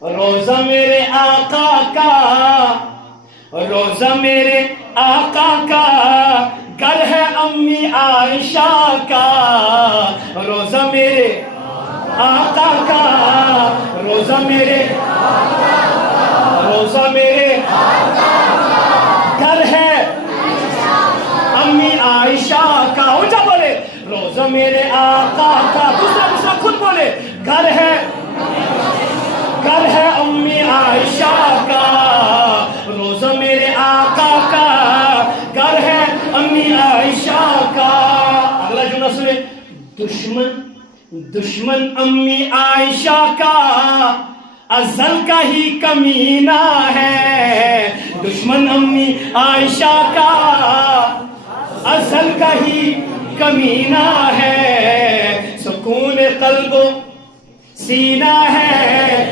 روزہ میرے آقا کا، روزہ میرے آقا کا، گھر ہے امی عائشہ کا، روزہ میرے آقا کا، روزہ میرے، روزہ میرے گھر ہے امی عائشہ کا، اونچا بولے روزہ میرے آقا کا، دوسرا خود بولے گھر ہے امی عائشہ کا، روزہ میرے آقا کا، گھر ہے امی عائشہ کا۔ اگلا جملہ سنے، دشمن امی عائشہ کا ازل کا ہی کمینہ ہے، دشمن امی عائشہ کا ازل کا ہی کمینہ ہے، سکون قلب و سینہ ہے،